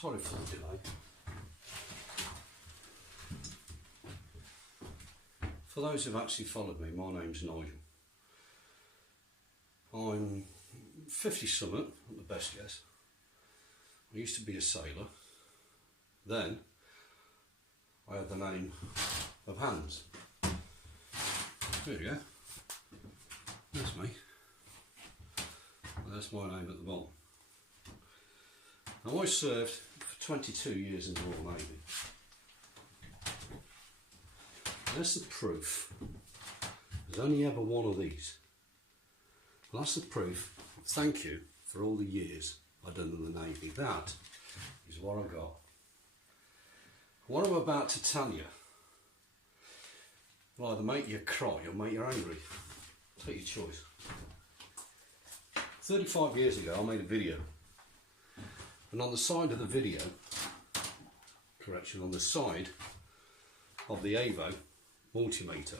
Sorry for the delay. For those who've actually followed me, my name's Nigel. I'm 50 something, not the best guess. I used to be a sailor. Then I had the name of Hans. There you go. That's me. And that's my name at the bottom. Now I served for 22 years in the Royal Navy. That's the proof. There's only ever one of these. And that's the proof. Thank you for all the years I've done in the Navy. That is what I got. What I'm about to tell you will either make you cry or make you angry. Take your choice. 35 years ago I made a video, and on the side of the video, on the side of the Avo multimeter,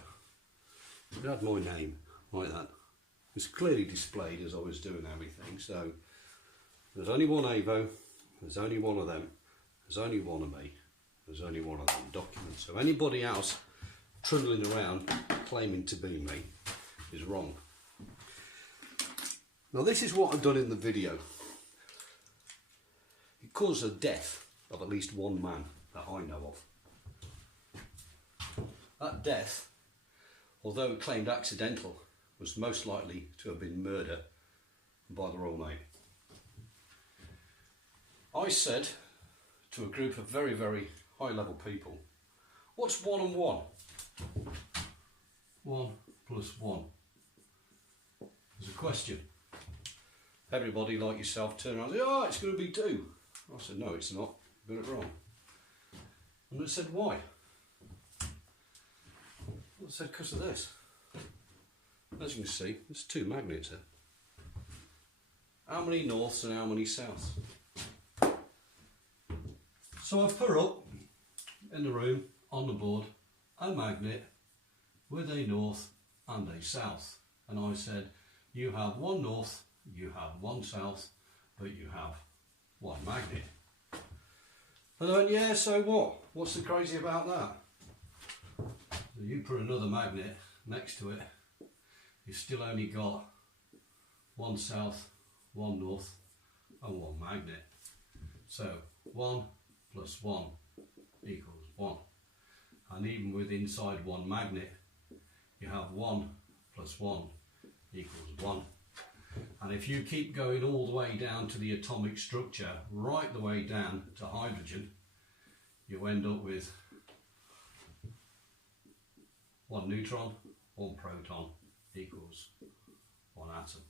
it had my name like that. It was clearly displayed as I was doing everything. So there's only one Avo, there's only one of them, there's only one of me, there's only one of them documents. So anybody else trundling around claiming to be me is wrong. Now this is what I've done in the video. It caused the death of at least one man that I know of. That death, although claimed accidental, was most likely to have been murder by the Royal Navy. I said to a group of very, very high level people, what's 1 and 1? 1 plus 1. There's a question. Everybody like yourself turned around and said, oh, it's going to be 2. I said, no, it's not. You got it wrong. And I said, why? I said, because of this. As you can see, there's 2 magnets here. How many norths and how many souths? So I've put up in the room, on the board, a magnet with a north and a south. And I said, you have 1 north, you have 1 south, but you have 1 magnet. And I went, yeah, so what? What's so crazy about that? So you put another magnet next to it, you've still only got 1 south, 1 north, and 1 magnet. So 1 plus 1 equals 1. And even with inside 1 magnet, you have 1 plus 1 equals 1. And if you keep going all the way down to the atomic structure, right the way down to hydrogen, you end up with 1 neutron, 1 proton equals 1 atom.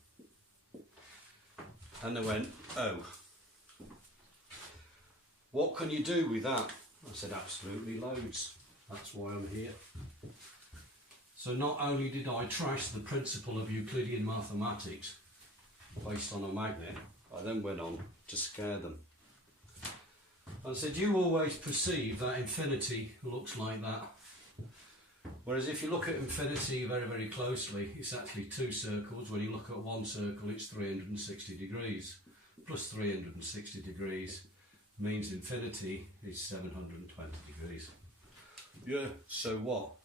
And they went, oh, what can you do with that? I said, absolutely loads. That's why I'm here. So not only did I trash the principle of Euclidean mathematics based on a magnet, I then went on to scare them. I said, you always perceive that infinity looks like that. Whereas if you look at infinity very, very closely, it's actually 2 circles. When you look at 1 circle, it's 360 degrees. Plus 360 degrees means infinity is 720 degrees. Yeah, so what?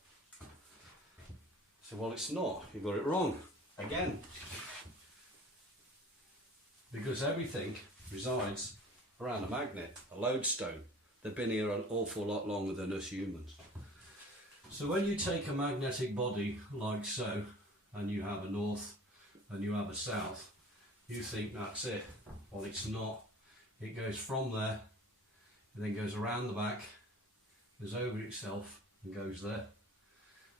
So, well, it's not. You got it wrong. Again. Because everything resides around a magnet, a lodestone. They've been here an awful lot longer than us humans. So when you take a magnetic body like so, and you have a north and you have a south, you think that's it. Well, it's not. It goes from there, and then goes around the back, goes over itself and goes there.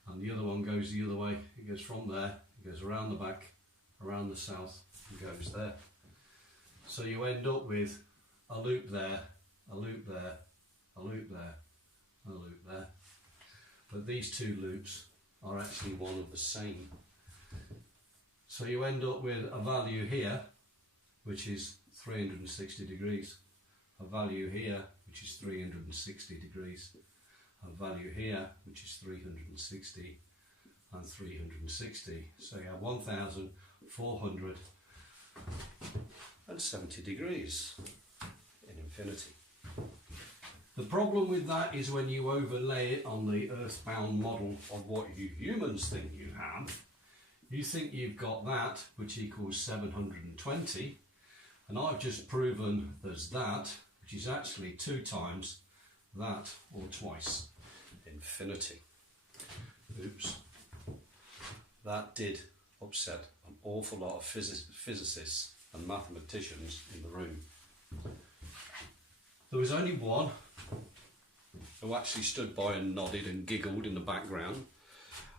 And the other one goes the other way. It goes from there, it goes around the back, around the south, and goes there. So you end up with a loop there, a loop there, a loop there, and a loop there. But these 2 loops are actually one of the same. So you end up with a value here, which is 360 degrees, a value here, which is 360 degrees, a value here, which is 360, and 360. So you have 1,470 degrees in infinity. The problem with that is when you overlay it on the earthbound model of what you humans think you have, you think you've got that, which equals 720, and I've just proven there's that, which is actually 2 times that, or twice infinity. Oops. That did upset an awful lot of physicists and mathematicians in the room. There was only one who actually stood by and nodded and giggled in the background,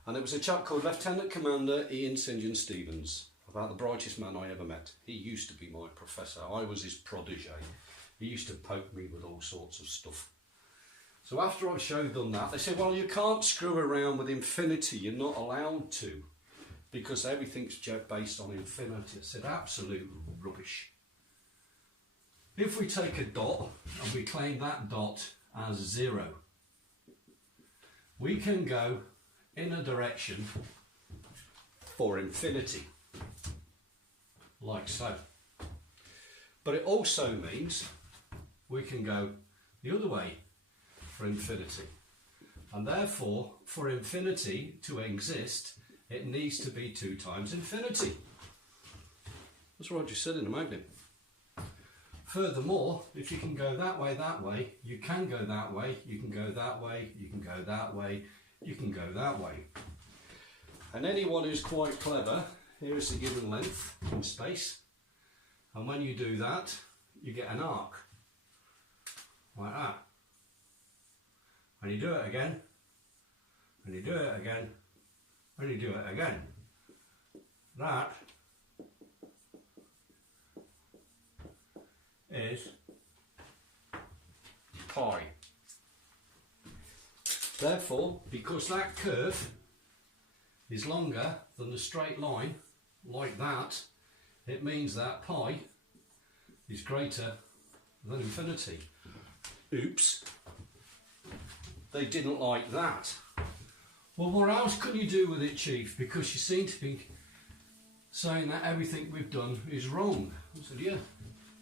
and it was a chap called Lieutenant Commander Ian St John Stevens, about the brightest man I ever met. He used to be my professor. I was his protege. He used to poke me with all sorts of stuff. So after I showed them that, they said, well, you can't screw around with infinity. You're not allowed to, because everything's based on infinity. I said, absolute rubbish. If we take a dot and we claim that dot as 0, we can go in a direction for infinity, like so. But it also means we can go the other way for infinity. And therefore, for infinity to exist, it needs to be 2 times infinity. That's what I just said in the magnet. Furthermore, if you can go that way, you can go that way, you can go that way, you can go that way, you can go that way. And anyone who's quite clever, here is the given length in space. And when you do that, you get an arc, like that. And you do it again, and you do it again, and you do it again. That is pi. Therefore, because that curve is longer than the straight line, like that, it means that pi is greater than infinity. Oops. They didn't like that. Well, what else can you do with it, Chief? Because you seem to be saying that everything we've done is wrong. I said, yeah,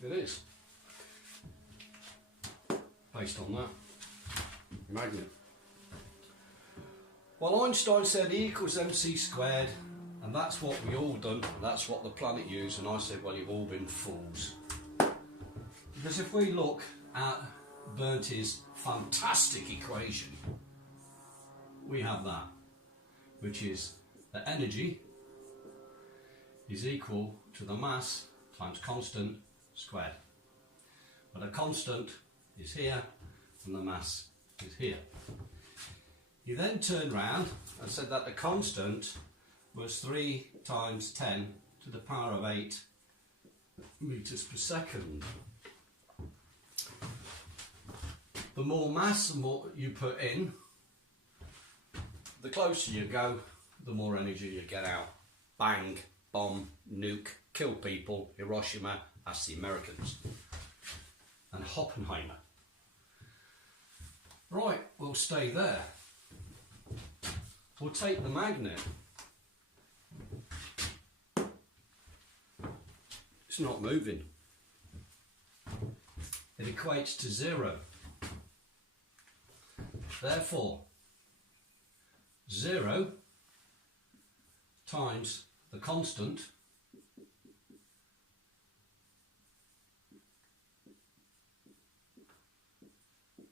it is. Based on that magnet. Well, Einstein said E equals mc squared, and that's what we all done, and that's what the planet used, and I said, well, you've all been fools. Because if we look at Bernti's fantastic equation, we have that, which is the energy is equal to the mass times constant squared. But a constant is here and the mass is here. You then turned round and said that the constant was 3 times 10 to the power of 8 meters per second. The more mass and more you put in, the closer you go, the more energy you get out. Bang, bomb, nuke, kill people, Hiroshima, that's the Americans. And Oppenheimer. Right, we'll stay there. We'll take the magnet. It's not moving. It equates to 0. Therefore, 0 times the constant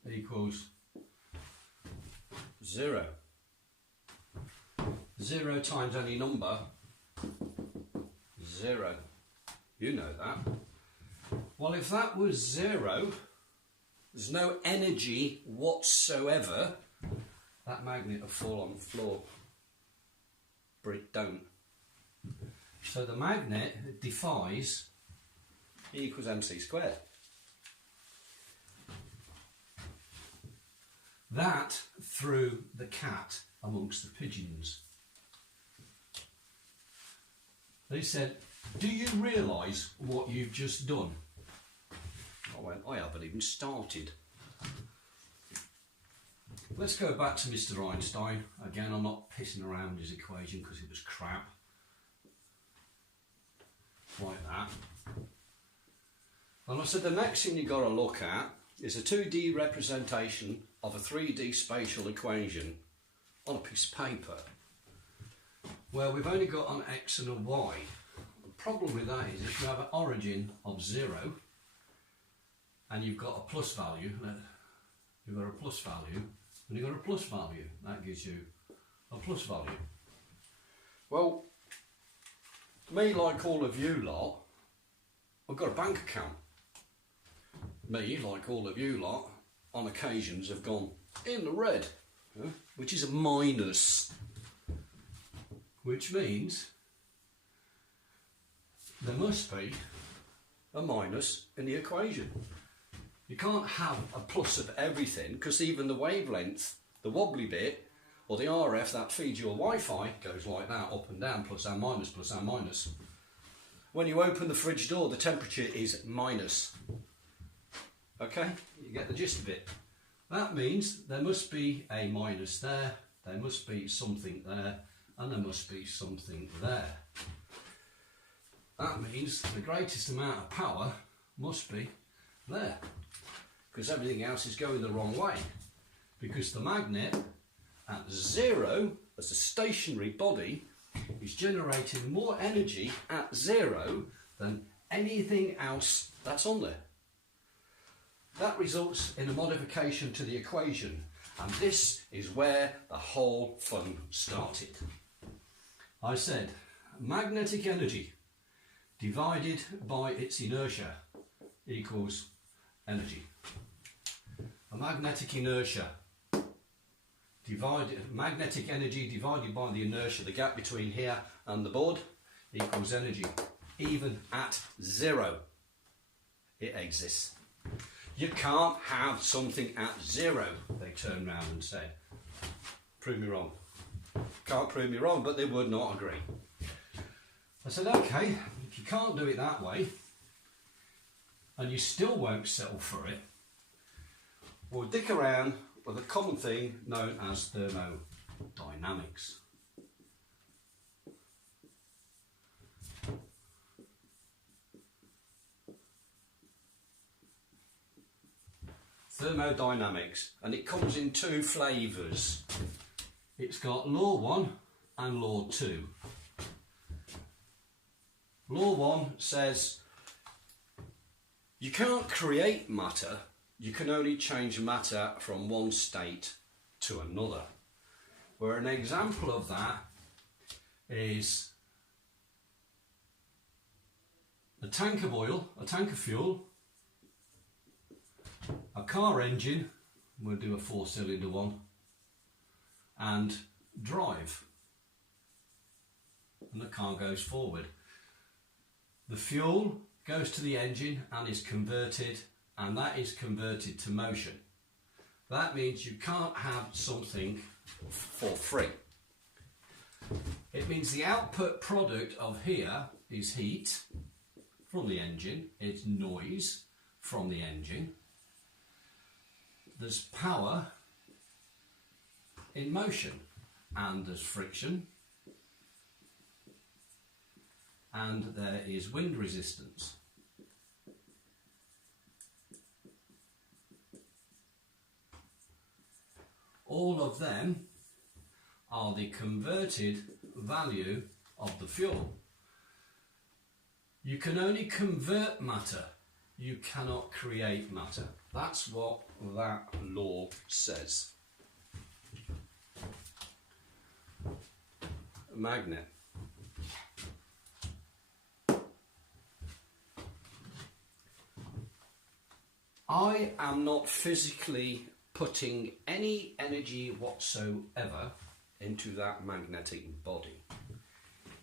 equals 0. 0 times any number, 0. You know that. Well, if that was 0, there's no energy whatsoever, that magnet will fall on the floor. But it don't. So the magnet defies E equals mc squared. That threw the cat amongst the pigeons. They said, do you realise what you've just done? I went, I haven't even started. Let's go back to Mr. Einstein. Again, I'm not pissing around his equation because it was crap. Like that. And I said, the next thing you've got to look at is a 2D representation of a 3D spatial equation on a piece of paper where we've only got an x and a y. The problem with that is if you have an origin of 0 and you've got a plus value, you've got a plus value, and you've got a plus value, that gives you a plus value. Well, me, like all of you lot, I've got a bank account. Me, like all of you lot, on occasions have gone in the red, which is a minus, which means there must be a minus in the equation. You can't have a plus of everything, because even the wavelength, the wobbly bit, or the RF that feeds your Wi-Fi goes like that, up and down, plus and minus, plus and minus. When you open the fridge door, the temperature is minus. Okay, you get the gist of it. That means there must be a minus there must be something there, and there must be something there. That means the greatest amount of power must be there, because everything else is going the wrong way. Because the magnet at 0, as a stationary body, is generating more energy at 0 than anything else that's on there. That results in a modification to the equation, and this is where the whole fun started. I said magnetic energy divided by its inertia equals energy. A magnetic inertia magnetic energy divided by the inertia, the gap between here and the board, equals energy. Even at 0, it exists. You can't have something at 0, they turned round and said. Prove me wrong. Can't prove me wrong, but they would not agree. I said, okay, if you can't do it that way, and you still won't settle for it, we'll dick around with a common thing known as thermodynamics. Thermodynamics, and it comes in 2 flavours. It's got law 1 and law 2. Law 1 says you can't create matter, you can only change matter from one state to another. Where an example of that is a tank of oil, a tank of fuel, a car engine, we'll do a 4-cylinder one, and drive, and the car goes forward. The fuel goes to the engine and is converted, and that is converted to motion. That means you can't have something for free. It means the output product of here is heat from the engine, it's noise from the engine, there's power in motion, and there's friction, and there is wind resistance. All of them are the converted value of the fuel. You can only convert matter, you cannot create matter. That's what that law says. A magnet. I am not physically putting any energy whatsoever into that magnetic body.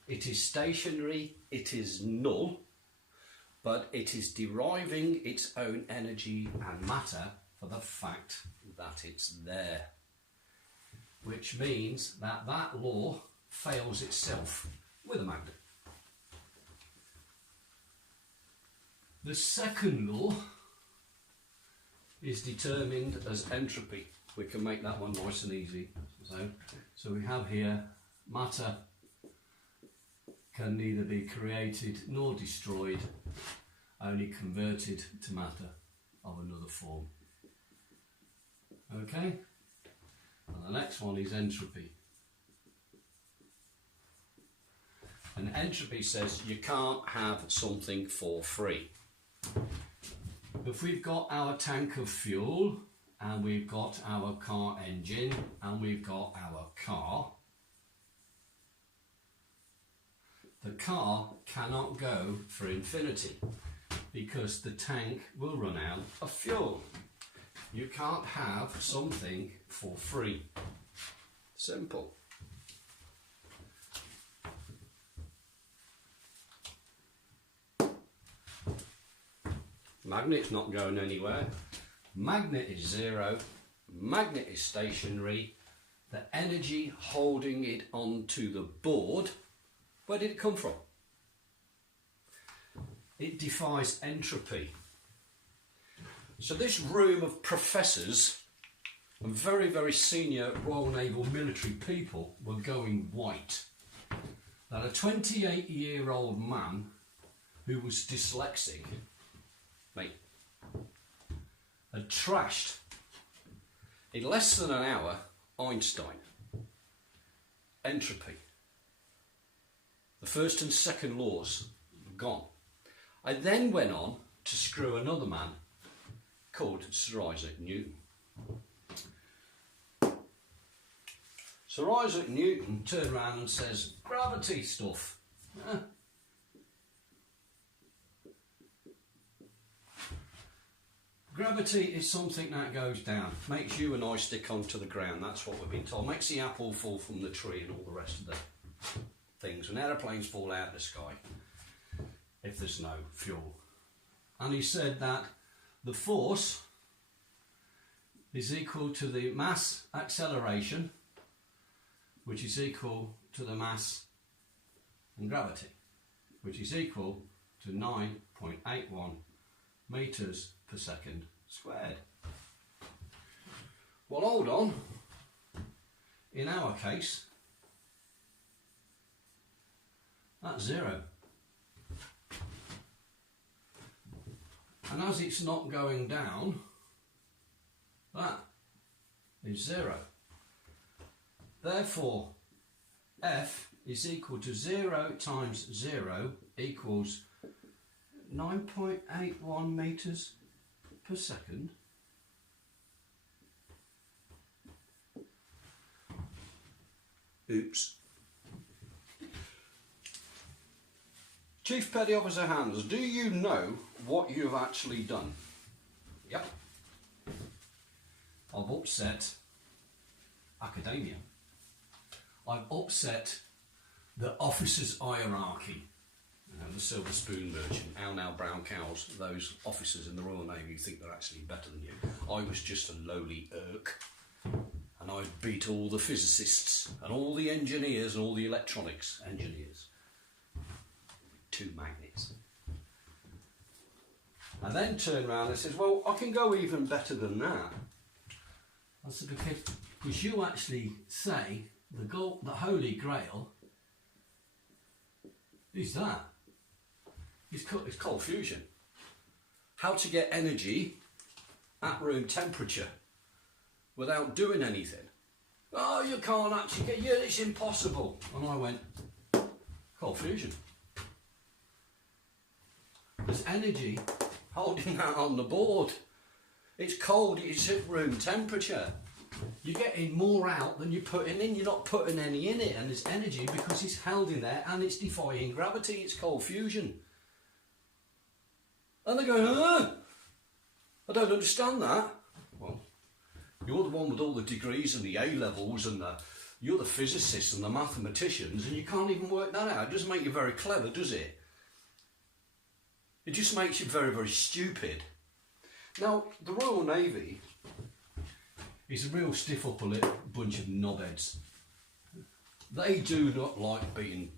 It is stationary, it is null, but it is deriving its own energy and matter for the fact that it's there. Which means that that law fails itself with a magnet. The second law is determined as entropy. We can make that one nice and easy. So we have here matter can neither be created nor destroyed, only converted to matter of another form. Okay? And the next one is entropy. And entropy says you can't have something for free. If we've got our tank of fuel, and we've got our car engine, and we've got our car, the car cannot go for infinity because the tank will run out of fuel. You can't have something for free. Simple. Magnet's not going anywhere. Magnet is zero. Magnet is stationary. The energy holding it onto the board, where did it come from? It defies entropy. So this room of professors and very, very senior Royal Naval military people were going white. That a 28-year-old man who was dyslexic, mate, had trashed in less than an hour Einstein. Entropy. The first and second laws gone. I then went on to screw another man called Sir Isaac Newton. Sir Isaac Newton turned around and says, gravity stuff. Gravity is something that goes down, makes you and I stick onto the ground, that's what we've been told. Makes the apple fall from the tree and all the rest of the things. When aeroplanes fall out of the sky, if there's no fuel. And he said that the force is equal to the mass acceleration, which is equal to the mass and gravity, which is equal to 9.81 metres per second squared. Well, hold on. In our case, that's zero. And as it's not going down, that is zero. Therefore, F is equal to 0 times 0 equals 9.81 metres per second. Oops. Chief Petty Officer Hans, do you know what you've actually done? Yep. I've upset academia. I've upset the officers' hierarchy. The silver spoon merchant, owl now brown cows, those officers in the Royal Navy who think they're actually better than you. I was just a lowly irk, and I beat all the physicists and all the engineers and all the electronics engineers. 2 magnets. I then turned around and says, well, I can go even better than that. I said, because you actually say the Holy Grail is that. It's cold fusion. How to get energy at room temperature without doing anything. Oh, you can't actually get, yeah, it's impossible. And I went, cold fusion. There's energy holding that on the board. It's cold, it's at room temperature. You're getting more out than you're putting in. You're not putting any in it, and there's energy because it's held in there and it's defying gravity. It's cold fusion. And they're going, I don't understand that. Well, you're the one with all the degrees and the A-levels and you're the physicists and the mathematicians, and you can't even work that out. It doesn't make you very clever, does it? It just makes you very, very stupid. Now, the Royal Navy is a real stiff upper lip bunch of knobheads. They do not like being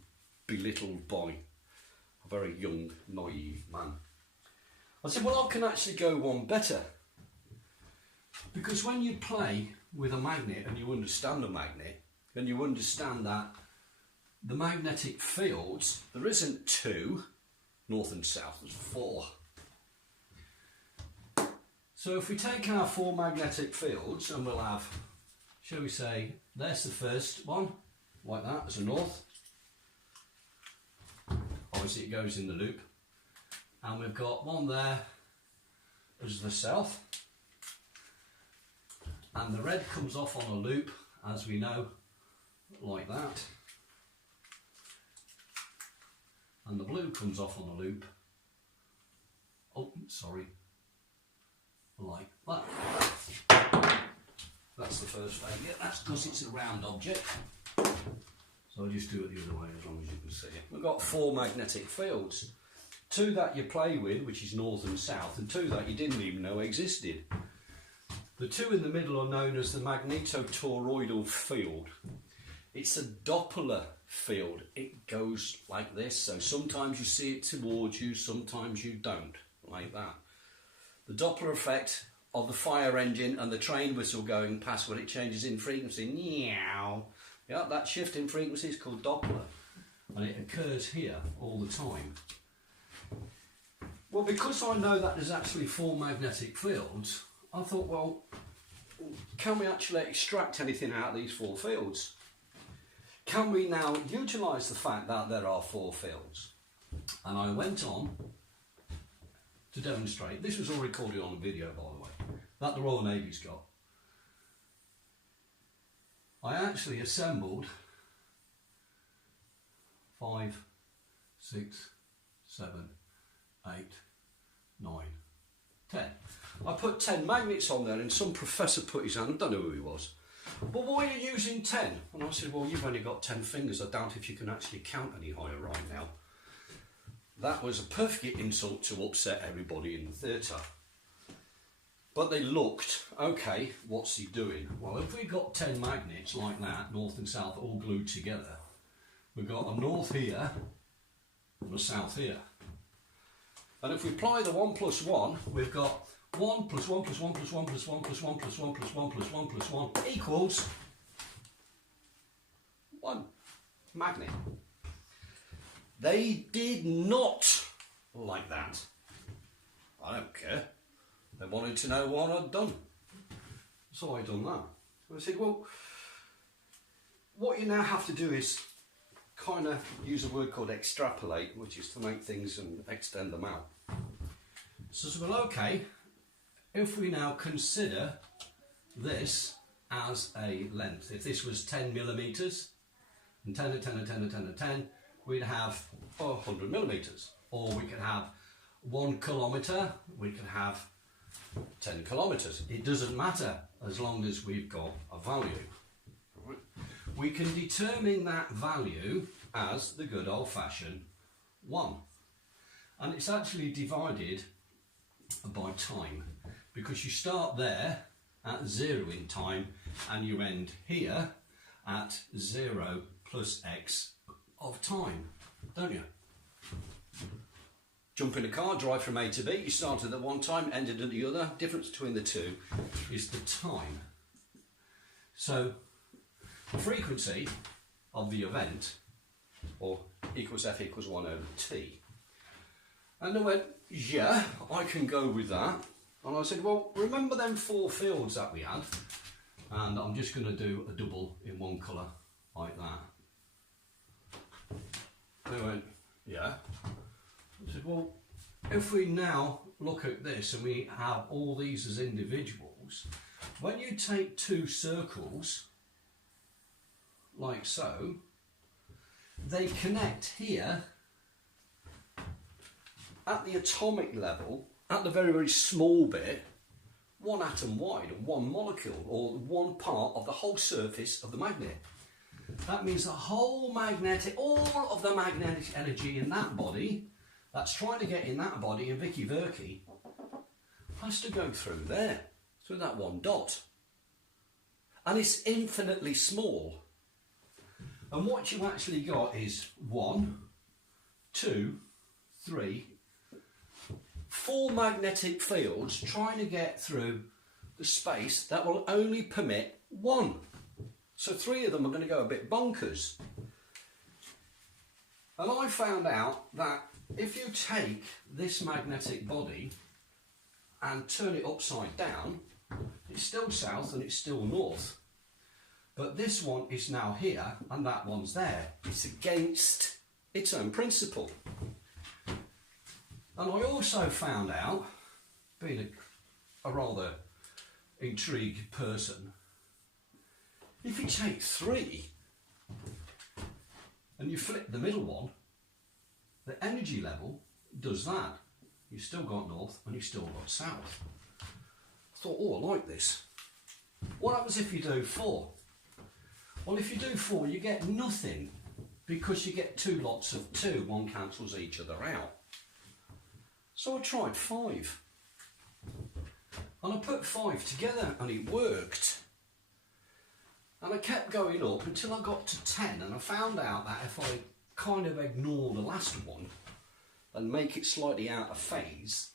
belittled by a very young, naive man. I said, well, I can actually go one better. Because when you play with a magnet and you understand a magnet, and you understand that the magnetic fields, there isn't 2, north and south, there's 4. So if we take our 4 magnetic fields, and we'll have, shall we say, there's the first one, like that, as a north. Obviously it goes in the loop. And we've got one there as the south. And the red comes off on a loop, as we know, like that. And the blue comes off on a loop, oh, sorry, like that. That's the first failure. That's because it's a round object. So I'll just do it the other way as long as you can see it. We've got 4 magnetic fields. 2 that you play with, which is north and south, and 2 that you didn't even know existed. The 2 in the middle are known as the magnetotoroidal field. It's a Doppler field. It goes like this, so sometimes you see it towards you, sometimes you don't, like that. The Doppler effect of the fire engine and the train whistle going past when it changes in frequency, meow. Yeah, that shift in frequency is called Doppler, and it occurs here all the time. Well, because I know that there's actually 4 magnetic fields, I thought, well, can we actually extract anything out of these 4 fields? Can we now utilise the fact that there are 4 fields? And I went on to demonstrate, this was all recorded on a video by the way, that the Royal Navy's got. I actually assembled 5, 6, 7, 8, 9, 10. I put 10 magnets on there, and some professor put his hand, I don't know who he was. But why are you using 10? And I said, well, you've only got 10 fingers. I doubt if you can actually count any higher right now. That was a perfect insult to upset everybody in the theatre. But they looked, okay, what's he doing? Well, if we've got 10 magnets like that, north and south, all glued together, we've got a north here and a south here. And if we apply the 1 plus 1, we've got 1 plus 1 plus 1 plus 1 plus 1 plus 1 plus 1 plus 1 plus 1 plus 1 equals 1 magnet. They did not like that. I don't care. They wanted to know what I'd done. So I done that. So I said, well, what you now have to do is kind of use a word called extrapolate, which is to make things and extend them out. So, well, okay, if we now consider this as a length, if this was 10 millimetres, and 10 and 10 and 10 and 10 and 10, we'd have 100 millimetres. Or we could have 1 kilometre, we could have 10 kilometres. It doesn't matter as long as we've got a value. Right. We can determine that value as the good old-fashioned 1. And it's actually divided by time, because you start there at 0 in time and you end here at 0 plus x of time, don't you? Jump in a car, drive from A to B, you started at one time, ended at the other. Difference between the two is the time. So the frequency of the event, or equals f equals 1 over t. And I went, yeah, I can go with that. And I said, well, remember them 4 fields that we had? And I'm just going to do a double in one colour like that. They went, yeah. I said, well, if we now look at this and we have all these as individuals, when you take 2 circles, like so, they connect here at the atomic level, at the very, very small bit, 1 atom wide and 1 molecule, or 1 part of the whole surface of the magnet. That means the whole magnetic, all of the magnetic energy in that body, that's trying to get in that body, in Vicky Verky, has to go through there, through that 1 dot. And it's infinitely small. And what you actually got is 1, 2, 3, 4 magnetic fields trying to get through the space that will only permit 1. So 3 of them are going to go a bit bonkers. And I found out that if you take this magnetic body and turn it upside down, it's still south and it's still north. But this one is now here and that one's there. It's against its own principle. And I also found out, being a rather intrigued person, if you take 3 and you flip the middle one, the energy level does that. You've still got north and you've still got south. I thought, oh, I like this. What happens if you do 4? Well, if you do 4, you get nothing because you get 2 lots of 2. One cancels each other out. So I tried 5. And I put 5 together and it worked. And I kept going up until I got to 10, and I found out that if I kind of ignore the last one and make it slightly out of phase,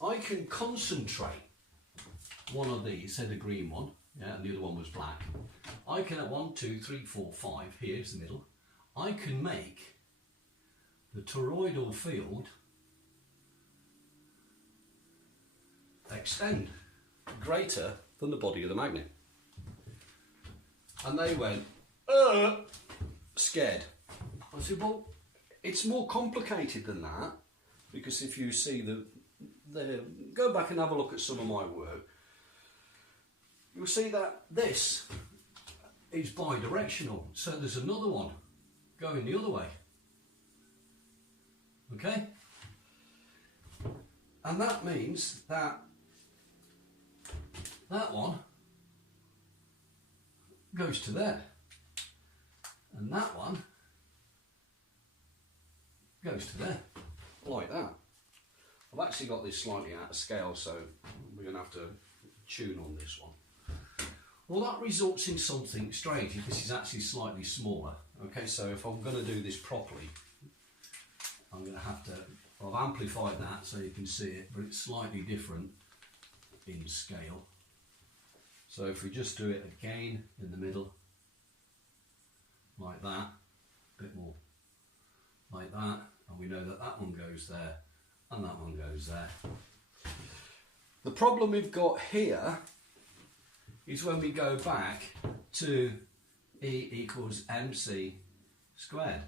I can concentrate one of these, say the green one, yeah, and the other one was black. I can at 1, 2, 3, 4, 5, here's the middle, I can make the toroidal field extend greater than the body of the magnet. And they went, scared. I said, well, it's more complicated than that, because if you see go back and have a look at some of my work, you'll see that this is bidirectional. So there's another one going the other way. Okay? And that means that that one goes to there, and that one goes to there, like that. I've actually got this slightly out of scale, so we're going to have to tune on this one. Well, that results in something strange. This is actually slightly smaller. Okay, so if I'm going to do this properly, I'm going to have to, I've amplified that so you can see it, but it's slightly different in scale. So if we just do it again in the middle, like that, a bit more like that, and we know that that one goes there and that one goes there. The problem we've got here is when we go back to E equals mc squared,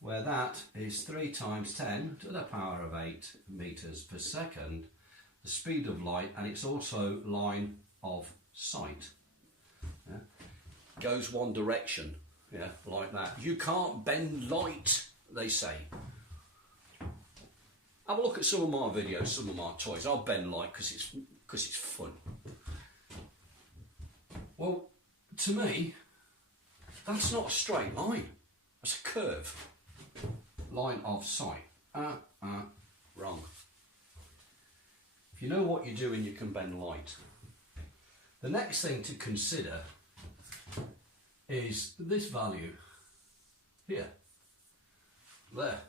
where that is 3 times 10 to the power of 8 meters per second, the speed of light, and it's also line of sight. Yeah. Goes one direction, yeah, like that. You can't bend light, they say. Have a look at some of my videos, some of my toys. I'll bend light because it's fun. Well, to me, that's not a straight line. That's a curve. Line of sight. Wrong. If you know what you're doing, you can bend light. The next thing to consider is this value here, there.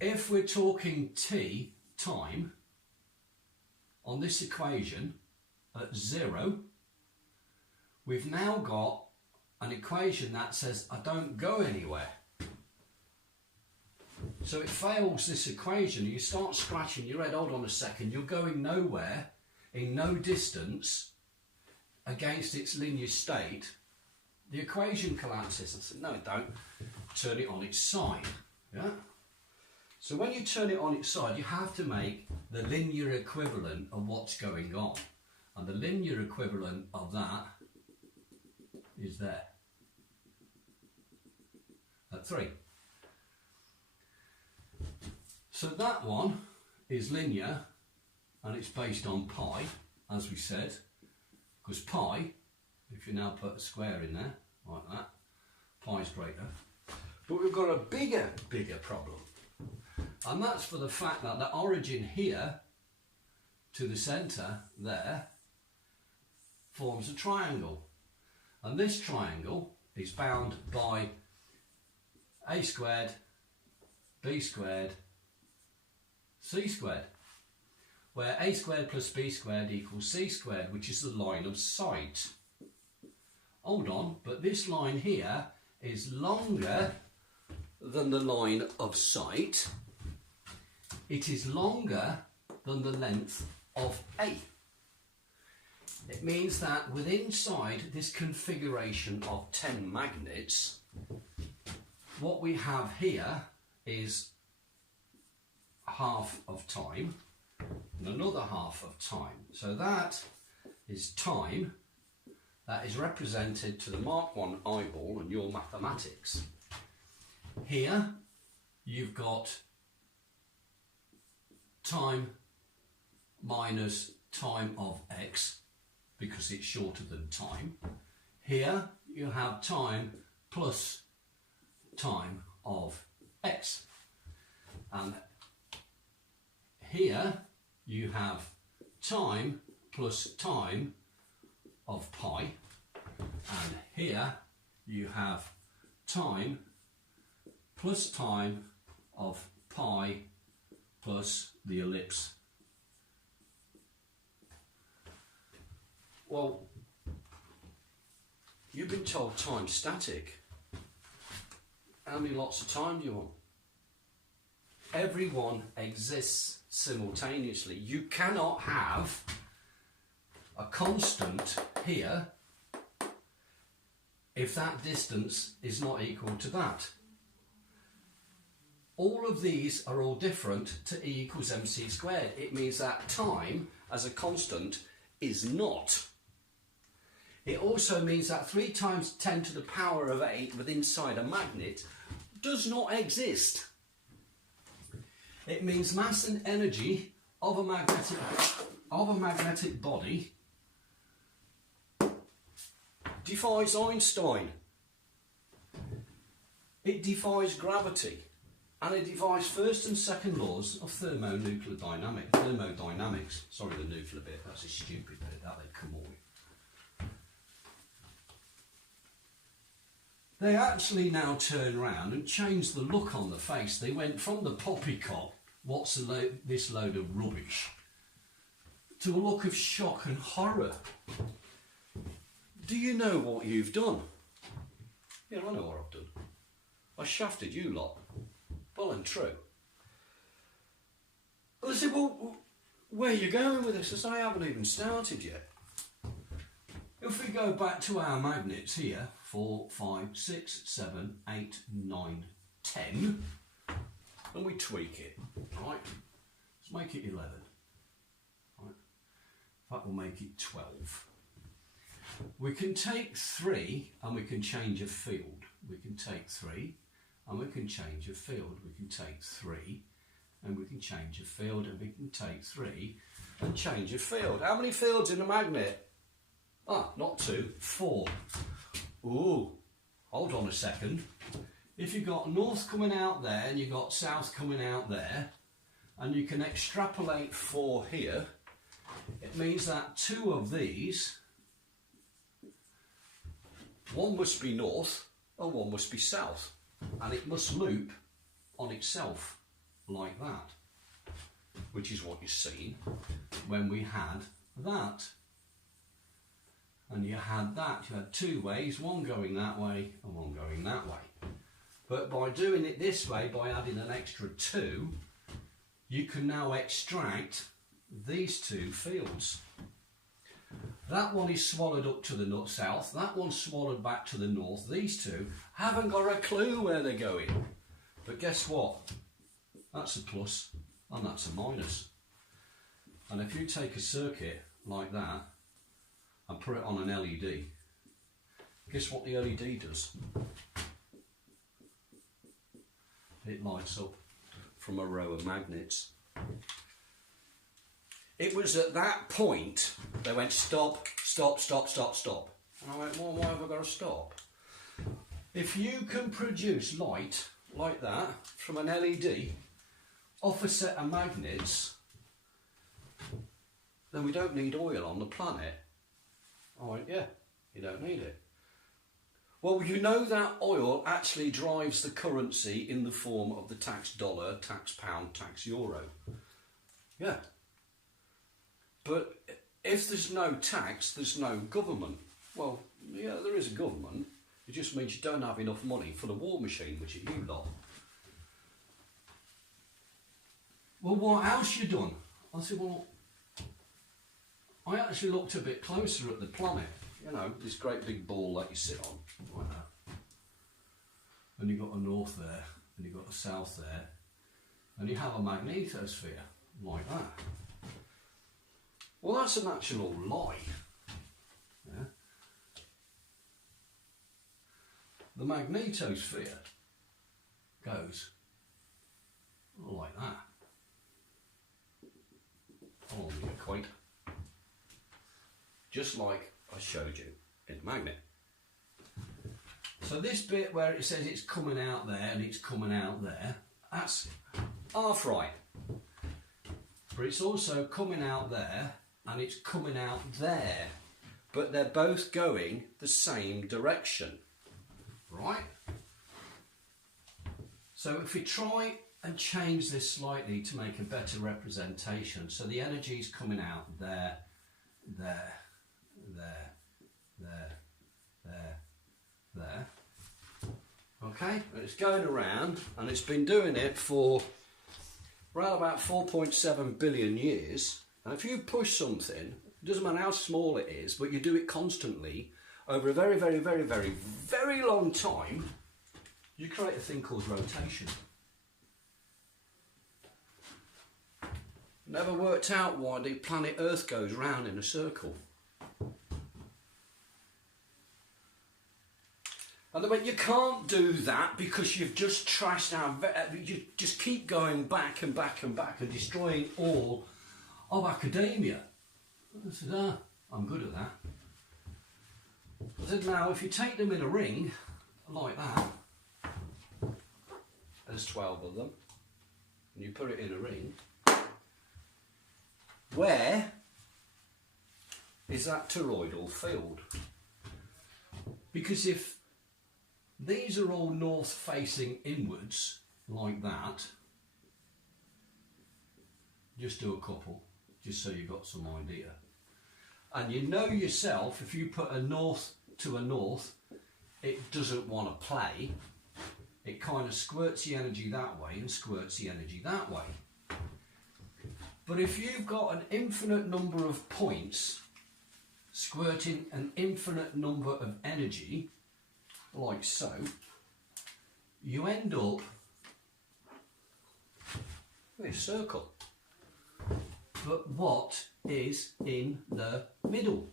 If we're talking t, time, on this equation at 0, we've now got an equation that says I don't go anywhere. So it fails this equation. You start scratching your head, hold on a second, you're going nowhere, in no distance against its linear state. The equation collapses. I said, no it don't. Turn it on its side. Yeah. So when you turn it on its side, you have to make the linear equivalent of what's going on. And the linear equivalent of that is there. At 3. So that one is linear, and it's based on pi, as we said, because pi, if you now put a square in there, like that, pi is greater. But we've got a bigger problem. And that's for the fact that the origin here to the centre there forms a triangle. And this triangle is bound by a squared, b squared, c squared, where a squared plus b squared equals c squared, which is the line of sight. Hold on, but this line here is longer than the line of sight, it is longer than the length of A. It means that within inside this configuration of 10 magnets, what we have here is half of time and another half of time. So that is time that is represented to the Mark 1 eyeball and your mathematics. Here you've got time minus time of x because it's shorter than time. Here you have time plus time of x. And here you have time plus time of pi, and here you have time plus time of pi plus the ellipse. Well, you've been told time's static. How many lots of time do you want? Everyone exists simultaneously. You cannot have a constant here if that distance is not equal to that. All of these are all different to E equals mc squared. It means that time as a constant is not. It also means that 3 times 10 to the power of 8 within inside a magnet does not exist. It means mass and energy of a magnetic body defies Einstein. It defies gravity, and it defies first and second laws of thermodynamics. Sorry, the nuclear bit, that's a stupid bit, that they'd come all. They actually now turn around and change the look on the face. They went from the poppycock, what's this load of rubbish, to a look of shock and horror. Do you know what you've done? Yeah, I know what I've done. I shafted you lot. Well and true. Well, I said, well, where are you going with this? I said, I haven't even started yet. If we go back to our magnets here, 4, 5, 6, 7, 8, 9, 10, and we tweak it, right? Let's make it 11. Right? In fact, we'll make it 12. We can take 3 and we can change a field. We can take 3 and we can change a field. We can take 3 and we can change a field, and we can take 3 and change a field. How many fields in a magnet? Ah, not 2, 4. Ooh, hold on a second. If you've got north coming out there and you've got south coming out there, and you can extrapolate 4 here, it means that 2 of these, one must be north and one must be south, and it must loop on itself like that, which is what you've seen when we had that. And you had that, you had 2 ways, one going that way and one going that way. But by doing it this way, by adding an extra 2, you can now extract these 2 fields. That one is swallowed up to the south, that one's swallowed back to the north. These 2 haven't got a clue where they're going. But guess what? That's a plus and that's a minus. And if you take a circuit like that and put it on an LED, guess what the LED does? It lights up from a row of magnets. It was at that point they went stop, stop, stop, stop, stop. And I went, well, why have I got to stop? If you can produce light like that from an LED off a set of magnets, then we don't need oil on the planet. I went, yeah, you don't need it. Well, you know that oil actually drives the currency in the form of the tax dollar, tax pound, tax euro. Yeah. But if there's no tax, there's no government. Well, yeah, there is a government. It just means you don't have enough money for the war machine, which are you lot. well, what else you done? I said, well, I actually looked a bit closer at the planet. You know, this great big ball that you sit on, like that. And you've got a north there, and you've got a south there, and you have a magnetosphere, like that. Well, that's a natural lie. Yeah? The magnetosphere goes like that, along the equator, just like I showed you in the magnet. So this bit where it says it's coming out there and it's coming out there, that's half right. But it's also coming out there and it's coming out there. But they're both going the same direction, right? So if we try and change this slightly to make a better representation, so the energy is coming out there, there, there, there, there, there. Okay, and it's going around, and it's been doing it for around about 4.7 billion years. And if you push something, it doesn't matter how small it is, but you do it constantly over a very, very, very, very, very long time, you create a thing called rotation. Never worked out why the planet Earth goes round in a circle. And they went, you can't do that because you've just trashed our... You just keep going back and back and back and destroying all of academia. I said, I'm good at that. I said, now, if you take them in a ring, like that, there's 12 of them, and you put it in a ring, where is that toroidal field? Because if these are all north facing inwards, like that, just do a couple, just so you've got some idea. And you know yourself, if you put a north to a north, it doesn't want to play. It kind of squirts the energy that way and squirts the energy that way. But if you've got an infinite number of points squirting an infinite number of energy, like so, you end up with a circle. But what is in the middle?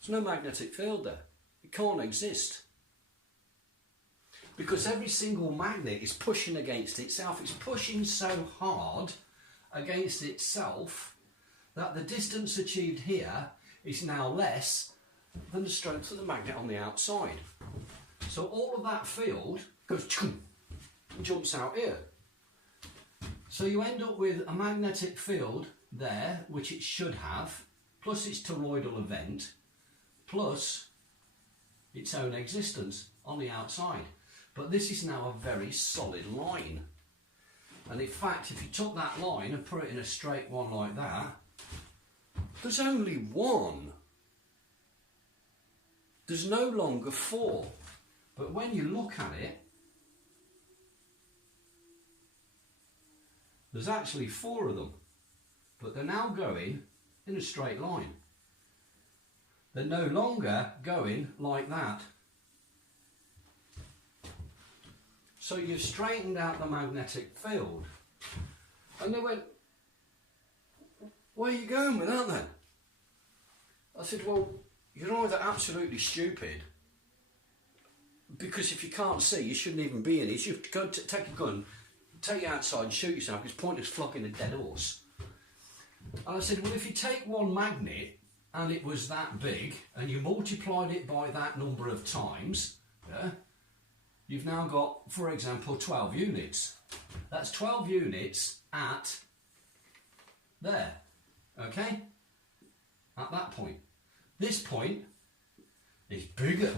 There's no magnetic field there. It can't exist. Because every single magnet is pushing against itself. It's pushing so hard against itself that the distance achieved here is now less than the strength of the magnet on the outside. So all of that field goes and jumps out here. So you end up with a magnetic field there, which it should have, plus its toroidal event, plus its own existence on the outside. But this is now a very solid line. And in fact, if you took that line and put it in a straight one like that, there's only one. There's no longer four. But when you look at it, there's actually four of them. But they're now going in a straight line. They're no longer going like that. So you've straightened out the magnetic field. And they went, where are you going with that then? I said, well, you're either absolutely stupid, because if you can't see, you shouldn't even be in it. You should go take a gun, take it outside and shoot yourself, because it's pointless flogging a dead horse. And I said, well, if you take one magnet and it was that big and you multiplied it by that number of times, yeah, you've now got, for example, 12 units. That's 12 units at there, okay? At that point. This point is bigger,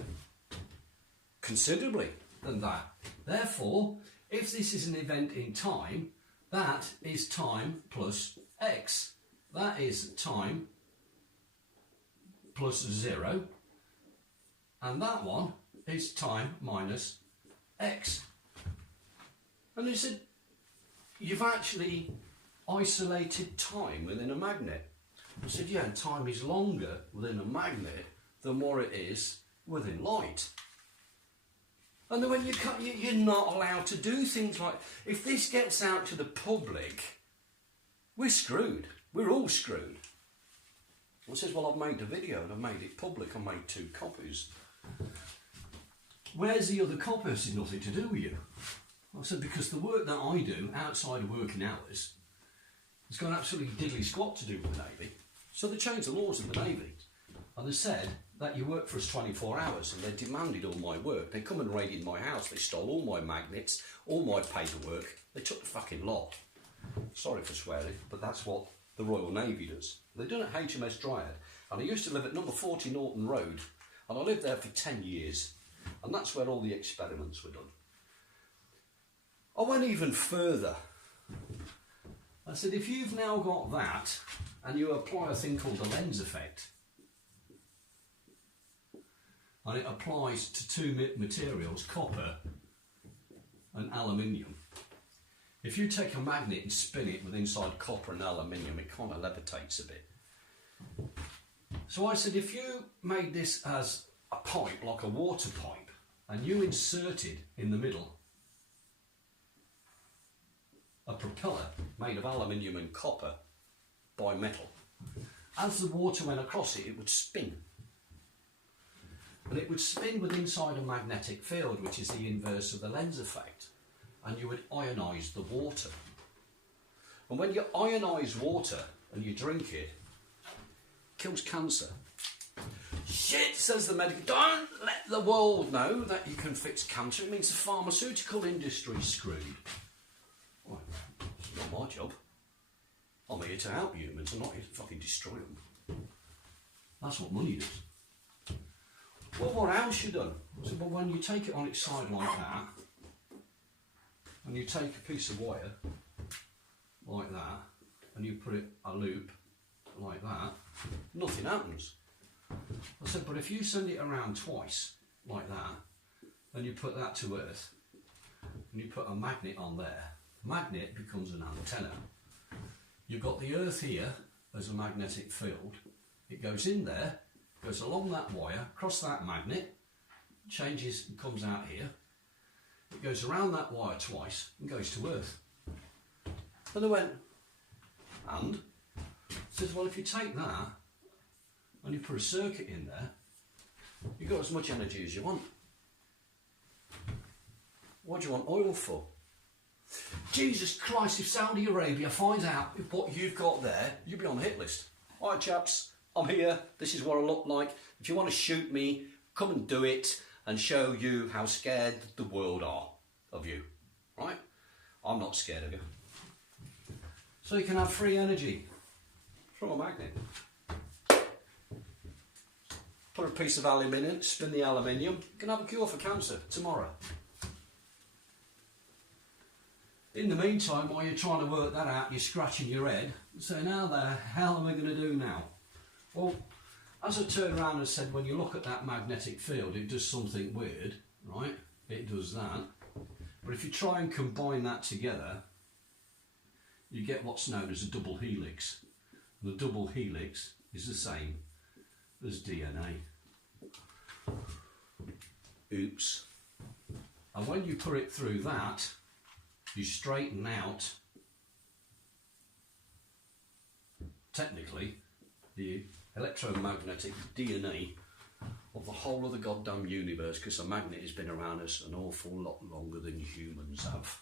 considerably, than that. Therefore, if this is an event in time, that is time plus x. That is time plus 0. And that one is time minus x. And they said, you've actually isolated time within a magnet. I said, yeah, and time is longer within a magnet than what it is within light. And then when you're not allowed to do things like, if this gets out to the public, we're screwed. We're all screwed. I says, well, I've made the video and I've made it public. I made 2 copies. Where's the other copies? It's nothing to do with you. I said, because the work that I do outside of working hours has got absolutely diddly squat to do with the Navy. So they changed the laws in the Navy. And they said that you work for us 24 hours, and they demanded all my work. They come and raided my house. They stole all my magnets, all my paperwork. They took the fucking lot. Sorry for swearing, but that's what the Royal Navy does. They've done it at HMS Dryad. And I used to live at number 40 Norton Road. And I lived there for 10 years. And that's where all the experiments were done. I went even further. I said, if you've now got that, and you apply a thing called the lens effect, and it applies to 2 materials, copper and aluminium. If you take a magnet and spin it with inside copper and aluminium, it kind of levitates a bit. So I said, if you made this as a pipe, like a water pipe, and you inserted in the middle a propeller made of aluminium and copper bimetal, as the water went across it, it would spin. And it would spin with inside a magnetic field, which is the inverse of the lens effect. And you would ionise the water. And when you ionise water and you drink it, it kills cancer. Shit, says the medical. Don't let the world know that you can fix cancer. It means the pharmaceutical industry's screwed. Well, it's not my job. I'm here to help humans. I'm not here to fucking destroy them. That's what money does. Well, what else you done? I said, well, when you take it on its side like that, and you take a piece of wire like that, and you put it a loop like that, nothing happens. I said, but if you send it around twice like that, and you put that to Earth, and you put a magnet on there, magnet becomes an antenna. You've got the Earth here as a magnetic field. It goes in there, goes along that wire, across that magnet, changes and comes out here. It goes around that wire twice and goes to Earth. And I went, and? Says, well, if you take that and you put a circuit in there, you've got as much energy as you want. What do you want oil for? Jesus Christ, if Saudi Arabia finds out what you've got there, you'll be on the hit list. All right, chaps, I'm here. This is what I look like. If you want to shoot me, come and do it and show you how scared the world are of you. Right? I'm not scared of you. So you can have free energy from a magnet. Put a piece of aluminium, spin the aluminium, you can have a cure for cancer tomorrow. In the meantime, while you're trying to work that out, you're scratching your head, saying, how the hell am I going to do now? Well, as I turned around and said, when you look at that magnetic field, it does something weird, right? It does that. But if you try and combine that together, you get what's known as a double helix. And the double helix is the same as DNA. Oops. And when you put it through that, you straighten out, technically, the electromagnetic DNA of the whole of the goddamn universe, because a magnet has been around us an awful lot longer than humans have.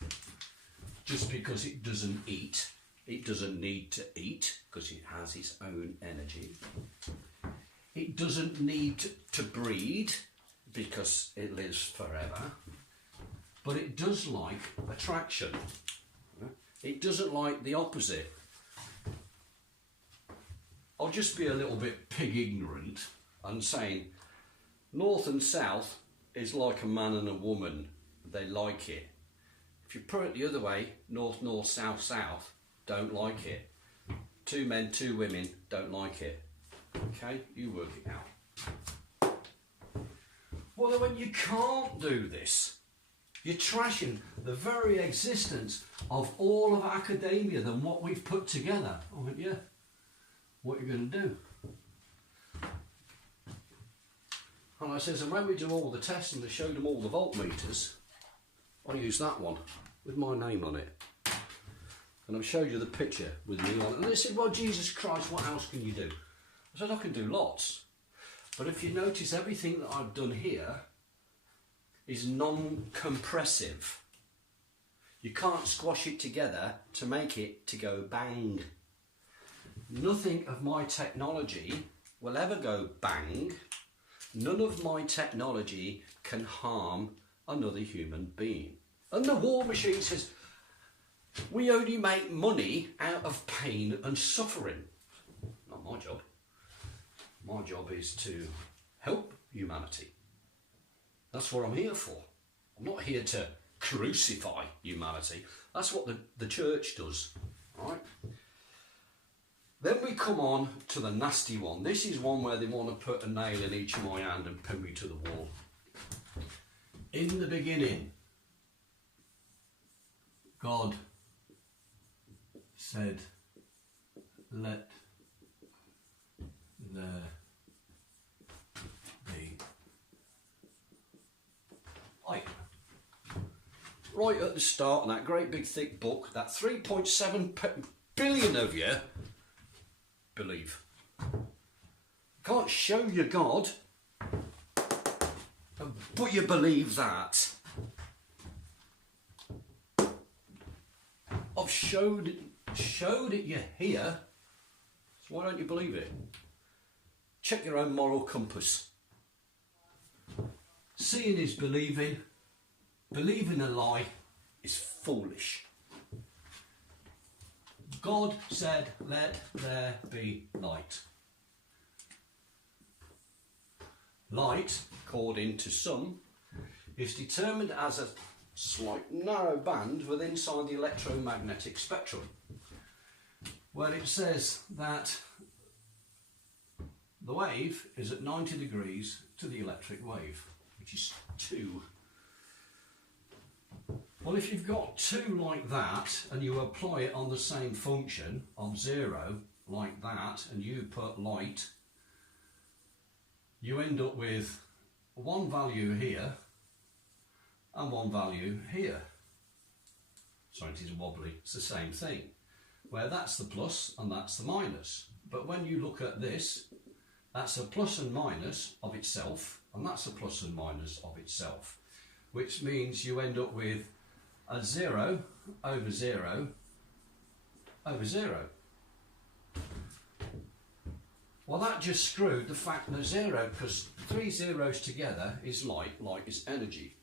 Just because it doesn't eat, it doesn't need to eat, because it has its own energy. It doesn't need to breed, because it lives forever. But it does like attraction. It doesn't like the opposite. I'll just be a little bit pig ignorant and saying north and south is like a man and a woman. They like it. If you put it the other way, north, north, south, south, don't like it. 2 men, 2 women, don't like it. Okay, you work it out. Well, when you can't do this, You're trashing the very existence of all of academia than what we've put together. I went, yeah, what are you going to do? And I says, and when we do all the tests and they showed them all the voltmeters, I used that one with my name on it. And I've showed you the picture with me on it. And they said, well, Jesus Christ, what else can you do? I said, I can do lots. But if you notice, everything that I've done here is non-compressive. You can't squash it together to make it to go bang. Nothing of my technology will ever go bang. None of my technology can harm another human being. And the war machine says, we only make money out of pain and suffering. Not my job. My job is to help humanity. That's what I'm here for. I'm not here to crucify humanity. That's what the church does. Right? Then we come on to the nasty one. This is one where they want to put a nail in each of my hand and pin me to the wall. In the beginning, God said, let there be light. Right at the start of that great big thick book, that 3.7 billion of you believe. Can't show you God, but you believe that. I've showed it you here, so why don't you believe it? Check your own moral compass. Seeing is believing. Believing a lie is foolish. God said, let there be light. Light, according to some, is determined as a slight narrow band within inside the electromagnetic spectrum, where it says that the wave is at 90 degrees to the electric wave, which is 2. Well, if you've got 2 like that and you apply it on the same function of 0 like that, and you put light, you end up with one value here and one value here. Sorry, it is wobbly. It's the same thing, where that's the plus and that's the minus. But when you look at this, that's a plus and minus of itself, and that's a plus and minus of itself, which means you end up with a 0 over 0 over 0. Well, that just screwed the fact that 0, because 3 zeros together is light, light is energy.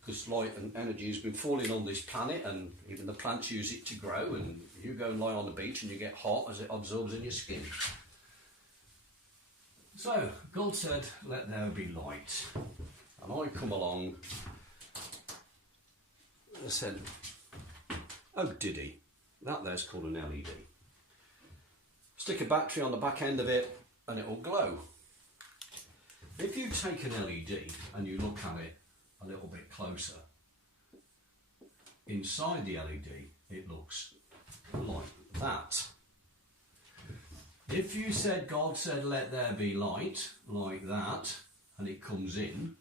Because light and energy has been falling on this planet, and even the plants use it to grow, and you go and lie on the beach and you get hot as it absorbs in your skin. So, God said, let there be light. And I come along and said, oh, did he? That there's called an LED. Stick a battery on the back end of it and it will glow. If you take an LED and you look at it a little bit closer, inside the LED it looks like that. If you said, God said, let there be light, like that, and it comes in,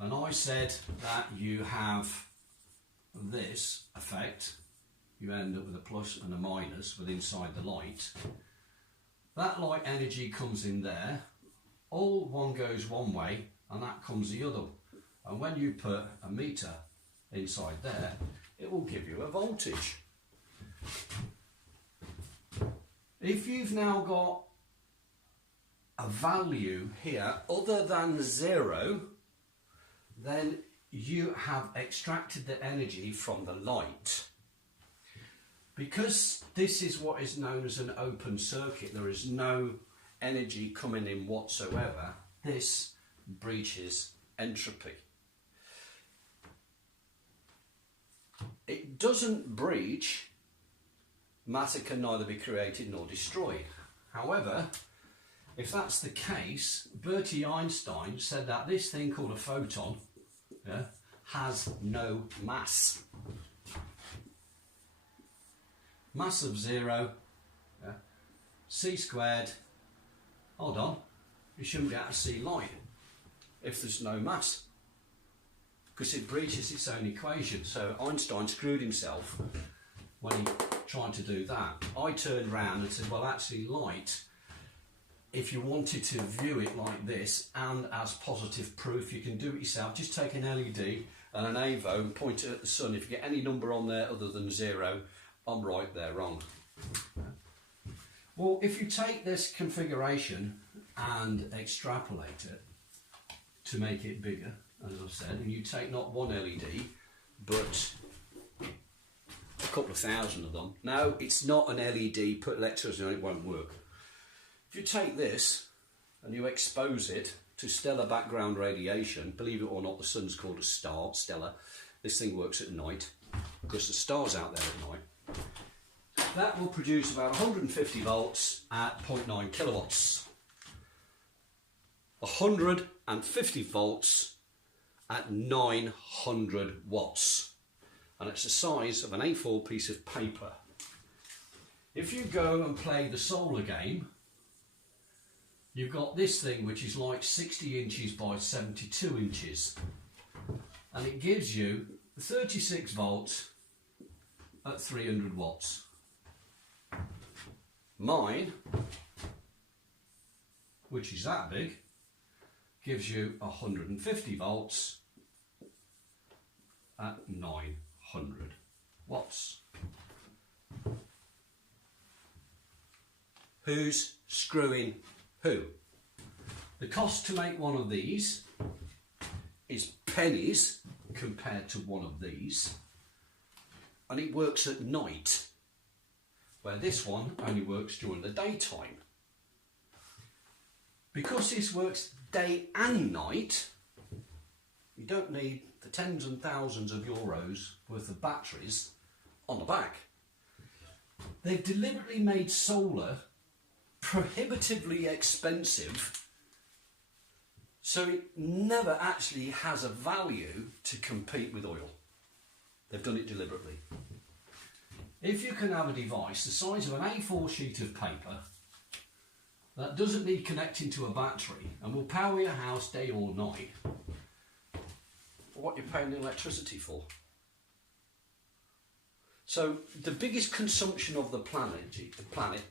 and I said that you have this effect, you end up with a plus and a minus with inside the light. That light energy comes in there, all one goes one way and that comes the other. And when you put a meter inside there, it will give you a voltage. If you've now got a value here other than 0, then you have extracted the energy from the light. Because this is what is known as an open circuit, there is no energy coming in whatsoever, this breaches entropy. It doesn't breach, matter can neither be created nor destroyed. However, if that's the case, Bertie Einstein said that this thing called a photon, has no mass. Mass of 0, yeah, c squared, hold on, you shouldn't be able to see light if there's no mass, because it breaches its own equation. So Einstein screwed himself when he tried to do that. I turned round and said, well, actually light, if you wanted to view it like this and as positive proof, you can do it yourself. Just take an LED and an AVO and point it at the sun. If you get any number on there other than 0, I'm right, they're wrong. Well, if you take this configuration and extrapolate it to make it bigger, as I've said, and you take not one LED, but a couple of thousand of them. No, it's not an LED, put electricity on it, won't work. If you take this and you expose it to stellar background radiation, believe it or not, the sun's called a star, stellar. This thing works at night because the star's out there at night. That will produce about 150 volts at 0.9 kilowatts. 150 volts at 900 watts. And it's the size of an A4 piece of paper. If you go and play the solar game, you've got this thing which is like 60 inches by 72 inches. And it gives you 36 volts at 300 watts. Mine, which is that big, gives you 150 volts at 900 watts. Who's screwing who? The cost to make one of these is pennies compared to one of these, and it works at night, where this one only works during the daytime. Because this works day and night, you don't need the tens and thousands of euros worth of batteries on the back. They've deliberately made solar prohibitively expensive, so it never actually has a value to compete with oil. They've done it deliberately. If you can have a device the size of an A4 sheet of paper that doesn't need connecting to a battery and will power your house day or night, what you're paying the electricity for. So the biggest consumption of the planet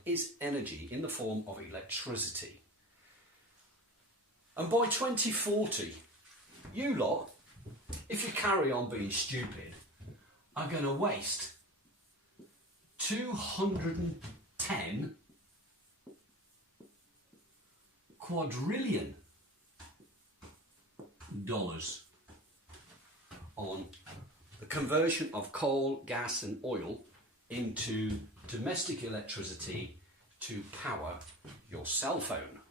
is energy in the form of electricity. And by 2040, you lot, if you carry on being stupid, are going to waste $210 quadrillion on the conversion of coal, gas and oil into domestic electricity to power your cell phone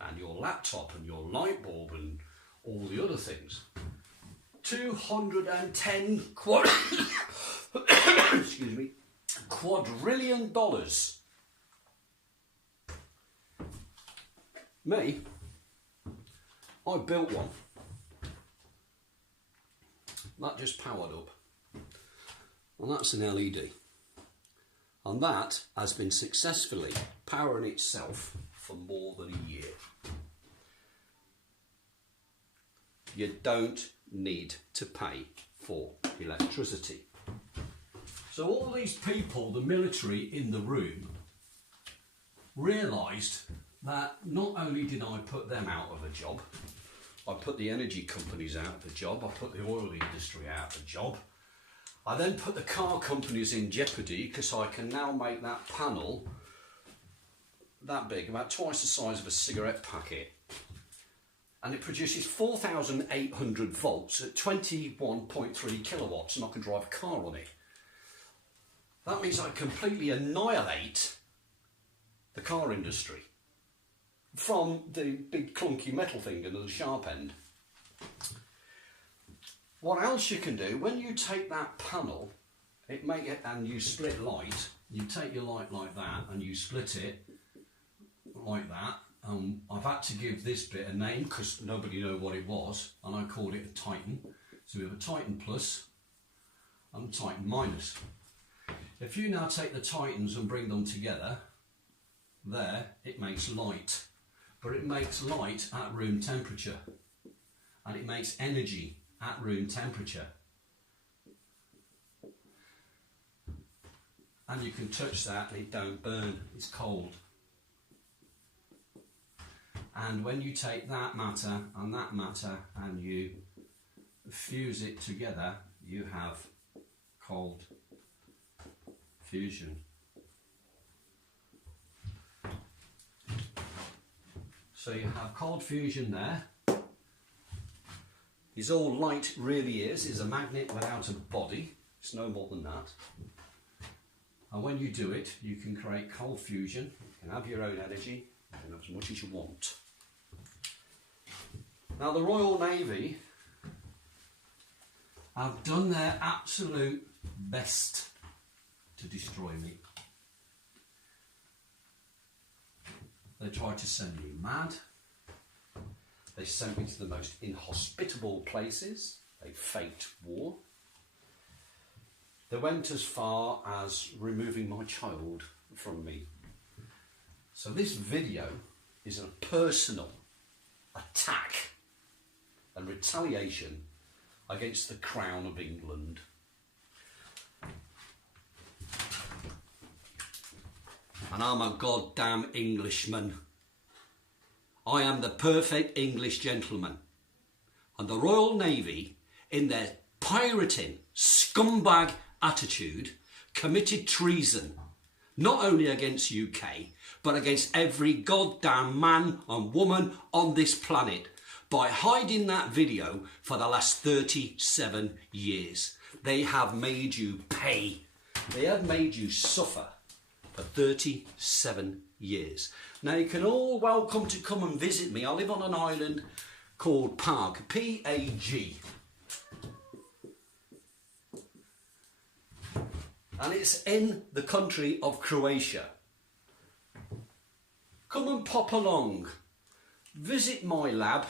and your laptop and your light bulb and all the other things. 210 excuse me, quadrillion dollars. Me, I built one. That just powered up. And that's an LED. And that has been successfully powering itself for more than a year. You don't need to pay for electricity. So all these people, the military in the room, realised that not only did I put them out of a job, I put the energy companies out of a job, I put the oil industry out of a job, I then put the car companies in jeopardy because I can now make that panel that big, about twice the size of a cigarette packet, and it produces 4,800 volts at 21.3 kilowatts, and I can drive a car on it. That means I completely annihilate the car industry from the big clunky metal thing and the sharp end. What else you can do, when you take that panel and you split light, you take your light like that and you split it like that. I've had to give this bit a name because nobody knew what it was, and I called it a Titan. So we have a Titan plus and a Titan minus. If you now take the Titans and bring them together, there it makes light. But it makes light at room temperature. And it makes energy at room temperature. And you can touch that and it don't burn, it's cold. And when you take that matter and you fuse it together, you have cold fusion. So you have cold fusion there. Is all light really is a magnet without a body. It's no more than that. And when you do it, you can create cold fusion. You can have your own energy, you can have as much as you want. Now the Royal Navy have done their absolute best to destroy me. They tried to send me mad. They sent me to the most inhospitable places. They faked war. They went as far as removing my child from me. So this video is a personal attack and retaliation against the Crown of England. And I'm a goddamn Englishman. I am the perfect English gentleman. And the Royal Navy, in their pirating, scumbag attitude, committed treason, not only against UK, but against every goddamn man and woman on this planet, by hiding that video for the last 37 years. They have made you pay. They have made you suffer for 37 years. Now you can all welcome to come and visit me. I live on an island called Pag, P-A-G. And it's in the country of Croatia. Come and pop along. Visit my lab.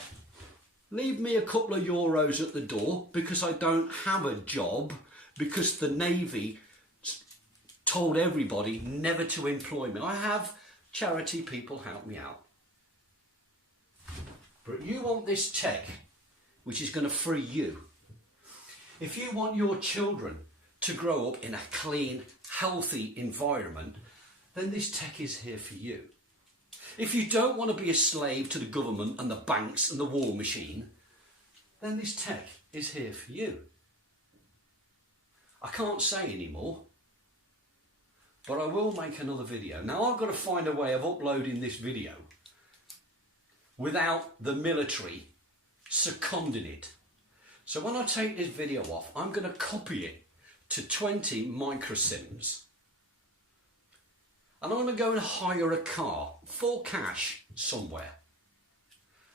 Leave me a couple of euros at the door because I don't have a job, because the Navy told everybody never to employ me. I have charity people help me out. But you want this tech, which is going to free you. If you want your children to grow up in a clean, healthy environment, then this tech is here for you. If you don't want to be a slave to the government and the banks and the war machine, then this tech is here for you. I can't say anymore, but I will make another video. Now I've got to find a way of uploading this video without the military seconding it. So when I take this video off, I'm going to copy it to 20 microsims. And I'm going to go and hire a car for cash somewhere.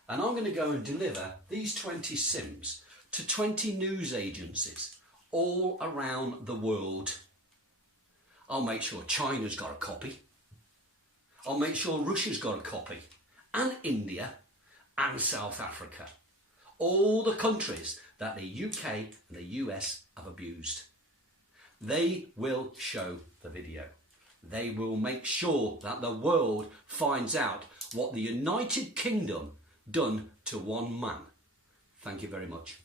And I'm going to go and deliver these 20 sims to 20 news agencies all around the world. I'll make sure China's got a copy. I'll make sure Russia's got a copy. And India and South Africa. All the countries that the UK and the US have abused. They will show the video. They will make sure that the world finds out what the United Kingdom done to one man. Thank you very much.